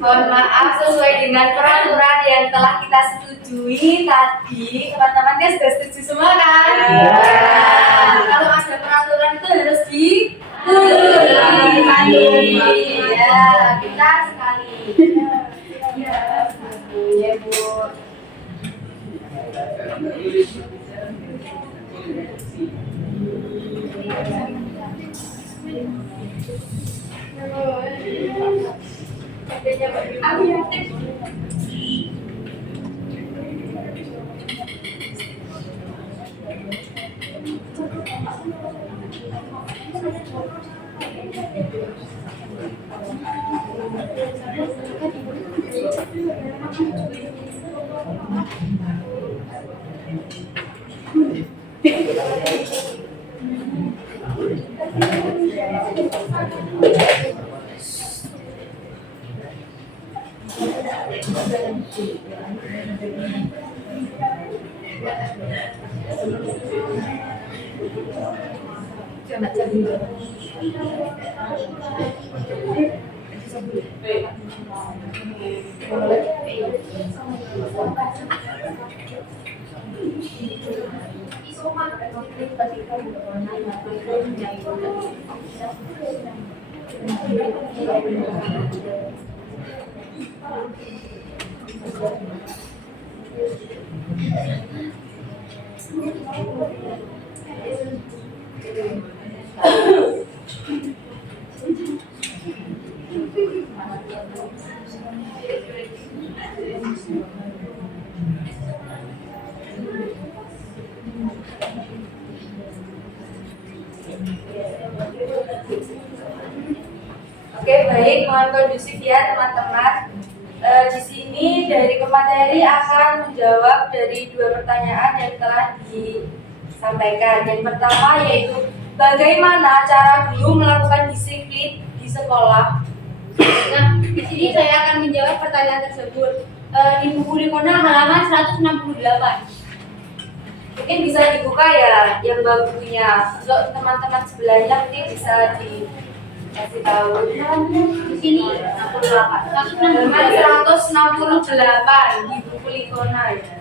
Mohon maaf, sesuai dengan peraturan yang telah kita setujui tadi, teman-teman kan sudah setuju semua kan? Ya. Kalau ada peraturan itu harus dipatuhi. Ya, pintar sekali. Ya, Bu. Aku yakin. Oke, baik, mohon kondusif ya teman-teman. Di sini dari pemateri akan menjawab dari 2 pertanyaan yang telah sampaikan. Yang pertama yaitu bagaimana cara guru melakukan disiplin di sekolah. Nah, di sini saya akan menjawab pertanyaan tersebut. Di buku Likona halaman 168. Mungkin bisa dibuka ya yang bukunya. Untuk teman-teman sebelahnya mungkin bisa dikasih tahu. Di sini 68. Halaman 168 di buku Likona ya.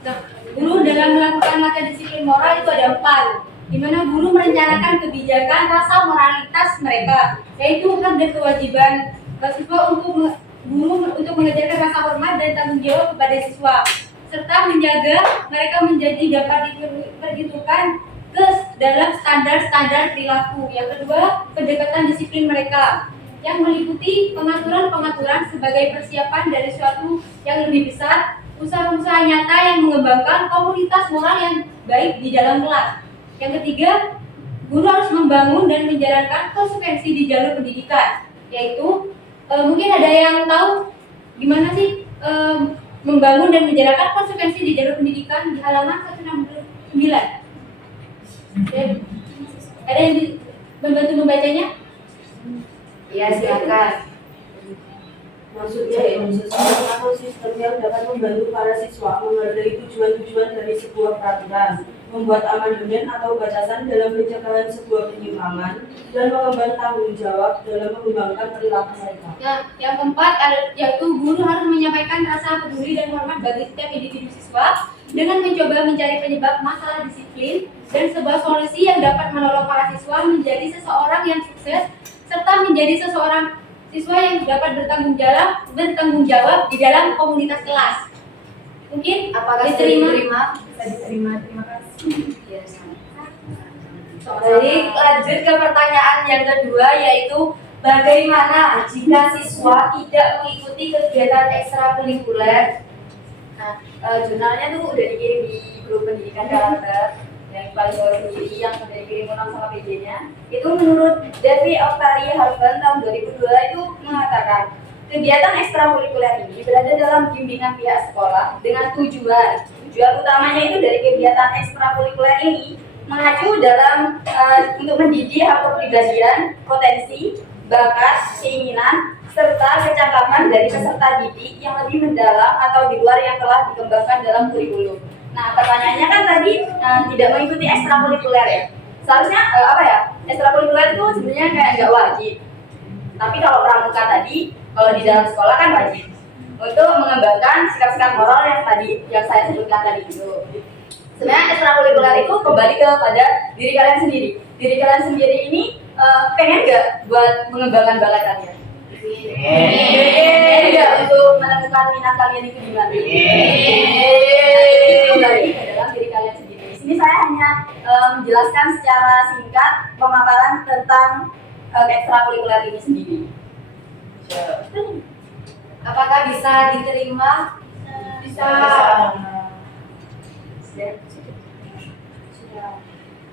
Nah, guru dalam melakukan latihan disiplin moral itu ada 4, di mana guru merencanakan kebijakan rasa moralitas mereka, yaitu hak dan kewajiban siswa untuk mengajarkan rasa hormat dan tanggung jawab kepada siswa, serta menjaga mereka menjadi dapat diperhitungkan ke dalam standar-standar perilaku. Yang kedua, pendekatan disiplin mereka yang meliputi pengaturan-pengaturan sebagai persiapan dari suatu yang lebih besar, usaha-usaha nyata yang mengembangkan komunitas moral yang baik di dalam kelas. Yang ketiga, guru harus membangun dan menjalankan konsekuensi di jalur pendidikan, yaitu mungkin ada yang tahu gimana sih membangun dan menjalankan konsekuensi di jalur pendidikan di halaman 169. Ada yang membantu membacanya? Ya, silakan. Maksudnya atau sistem yang dapat membantu para siswa menghargai tujuan-tujuan dari sebuah peraturan, membuat amandemen atau batasan dalam pencegahan sebuah penyimpangan, dan mengemban tanggung jawab dalam mengembangkan perilaku mereka. Nah, yang keempat yaitu guru harus menyampaikan rasa peduli dan hormat bagi setiap individu siswa dengan mencoba mencari penyebab masalah disiplin dan sebuah solusi yang dapat menolong para siswa menjadi seseorang yang sukses serta menjadi seseorang siswa yang dapat bertanggung jawab di dalam komunitas kelas. Mungkin Apakah diterima? Bisa diterima, terima kasih. Baik, lanjut ke pertanyaan yang kedua yaitu bagaimana jika siswa tidak mengikuti kegiatan ekstrakurikuler? Nah, jurnalnya tuh udah dikirim di grup pendidikan karakter yang paling bawah sendiri yang sudah dikirim ulang sama PJ-nya. Itu menurut Devi Octavia Harvan tahun 2002 itu mengatakan kegiatan ekstrakurikuler ini berada dalam bimbingan pihak sekolah dengan tujuan utamanya itu dari kegiatan ekstrakurikuler ini mengacu dalam untuk mendidik hak kepribadian, potensi, bakat, keinginan, serta kecakapan dari peserta didik yang lebih mendalam atau di luar yang telah dikembangkan dalam kurikulum. Nah, pertanyaannya kan tadi tidak mengikuti ekstrakurikuler ya. Seharusnya ekstrakurikuler itu sebenarnya kayak nggak wajib. Tapi kalau pramuka tadi, kalau di dalam sekolah kan wajib untuk mengembangkan sikap-sikap moral yang saya sebutkan tadi itu. Sebenarnya ekstrakurikuler itu kembali kepada diri kalian sendiri. Diri kalian sendiri ini pengen nggak buat mengembangkan bakat kalian? Pengen nggak untuk menemukan minat kalian itu di mana? Itu kembali ke dalam diri kalian sendiri. Di sini saya hanya menjelaskan secara singkat pemaparan tentang ekstrakurikuler ini sendiri. Apakah bisa diterima? Bisa.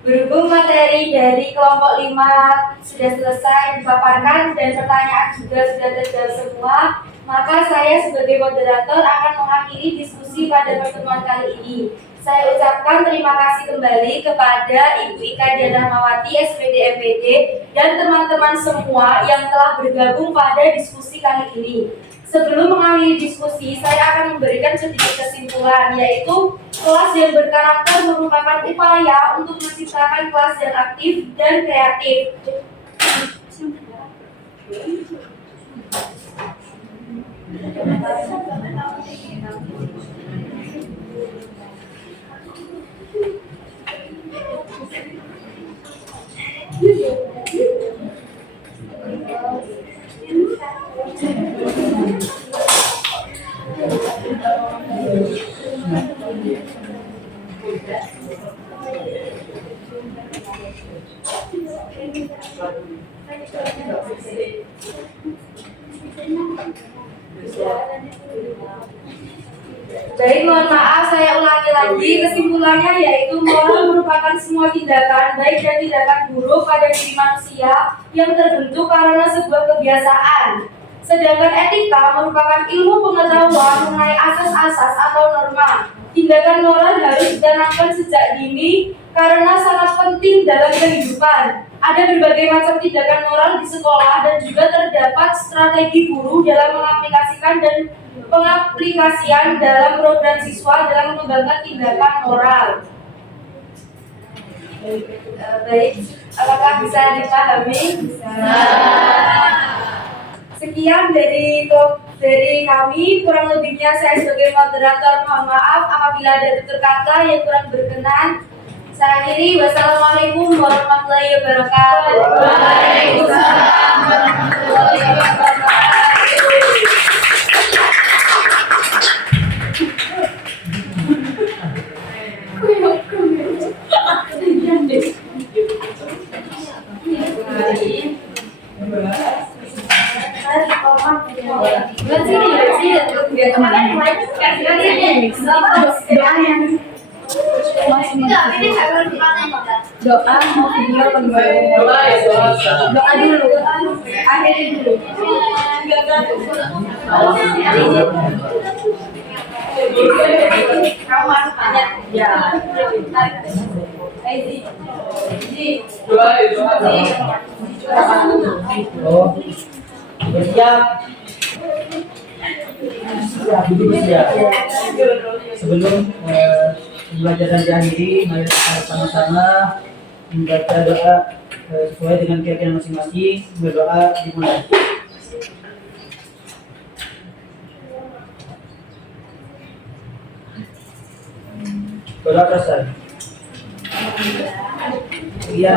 Berhubung materi dari kelompok 5 sudah selesai dipaparkan dan pertanyaan juga sudah terjawab semua, maka saya sebagai moderator akan mengakhiri diskusi pada pertemuan kali ini. Saya ucapkan terima kasih kembali kepada Ibu Ika Dianarmawati, SPD MPD, dan teman-teman semua yang telah bergabung pada diskusi kali ini. Sebelum mengakhiri diskusi, saya akan memberikan sedikit kesimpulan, yaitu kelas yang berkarakter merupakan upaya untuk menciptakan kelas yang aktif dan kreatif. Baik, mohon maaf, saya ulangi lagi. Kesimpulannya yaitu moral merupakan semua tindakan, baik dan tindakan buruk pada diri manusia yang terbentuk karena sebuah kebiasaan. Sedangkan etika merupakan ilmu pengetahuan mengenai asas-asas atau norma tindakan moral harus ditanamkan sejak dini karena sangat penting dalam kehidupan. Ada berbagai macam tindakan moral di sekolah dan juga terdapat strategi guru dalam mengaplikasikan dan pengaplikasian dalam program siswa dalam mengembangkan tindakan moral. Baik, apakah bisa dipahami? Sekian dari kami, kurang lebihnya saya sebagai moderator mohon maaf apabila ada tutur kata yang kurang berkenan. Saya akhiri, wassalamualaikum warahmatullahi wabarakatuh. Waalaikumsalam warahmatullahi Doa mau video doa dulu, akhiri dulu. Oh, bersiap. Duduk siap. Sebelum pembelajaran diakhiri, mari kita sama-sama membaca doa sesuai dengan keyakinan masing-masing. Berdoa dimulai. Doa selesai. Iya.